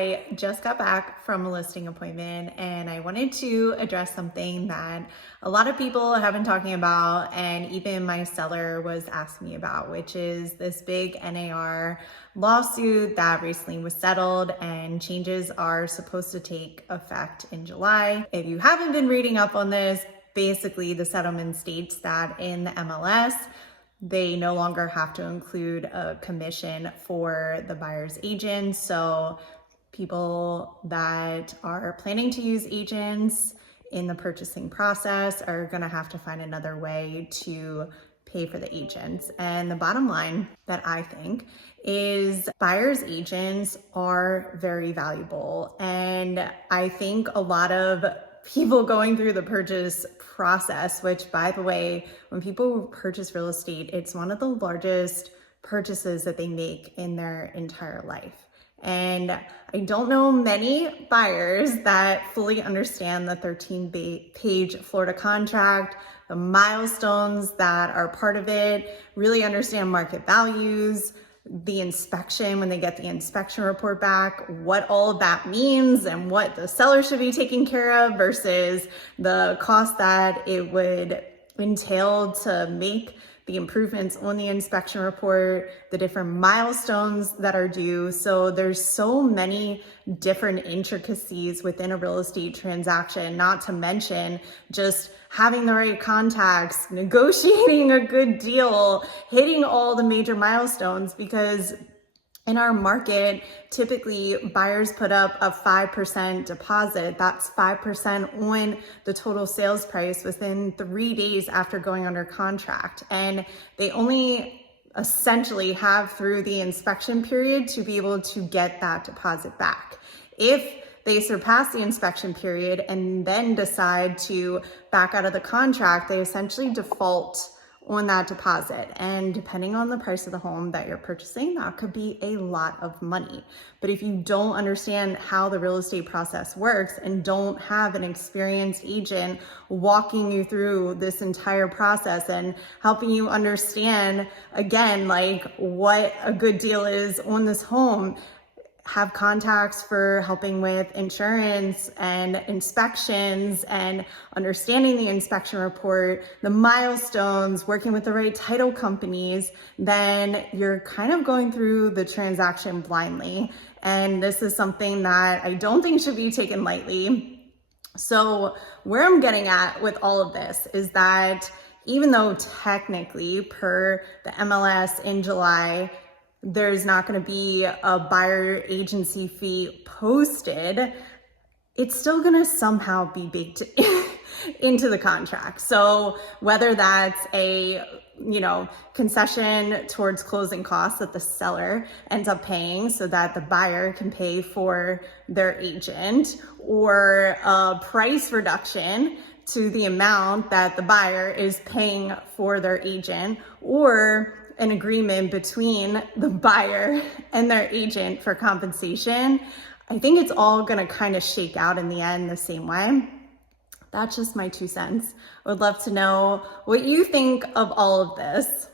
I just got back from a listing appointment and I wanted to address something that a lot of people have been talking about, and even my seller was asking me about, which is this big NAR lawsuit that recently was settled, and changes are supposed to take effect in July. If you haven't been reading up on this, basically the settlement states that in the MLS, they no longer have to include a commission for the buyer's agent. So people that are planning to use agents in the purchasing process are going to have to find another way to pay for the agents. And the bottom line that I think is buyer's agents are very valuable. And I think a lot of people going through the purchase process, which, by the way, when people purchase real estate, it's one of the largest purchases that they make in their entire life. And I don't know many buyers that fully understand the 13-page Florida contract, the milestones that are part of it, really understand market values, the inspection, when they get the inspection report back, what all of that means and what the seller should be taking care of versus the cost that it would entail to make the improvements on the inspection report, the different milestones that are due. So there's so many different intricacies within a real estate transaction, not to mention just having the right contacts, negotiating a good deal, hitting all the major milestones, because in our market, typically buyers put up a 5% deposit. That's 5% on the total sales price within 3 days after going under contract. And they only essentially have through the inspection period to be able to get that deposit back. If they surpass the inspection period and then decide to back out of the contract, they essentially default on that deposit. And depending on the price of the home that you're purchasing, that could be a lot of money. But if you don't understand how the real estate process works and don't have an experienced agent walking you through this entire process and helping you understand, again, like what a good deal is on this home, have contacts for helping with insurance and inspections and understanding the inspection report, the milestones, working with the right title companies, then you're kind of going through the transaction blindly. And this is something that I don't think should be taken lightly. So where I'm getting at with all of this is that even though technically per the MLS in July, there's not going to be a buyer agency fee posted, it's still going to somehow be baked into the contract. So whether that's a, concession towards closing costs that the seller ends up paying so that the buyer can pay for their agent, or a price reduction to the amount that the buyer is paying for their agent, or an agreement between the buyer and their agent for compensation, I think it's all gonna kind of shake out in the end the same way. That's just my 2 cents. I would love to know what you think of all of this.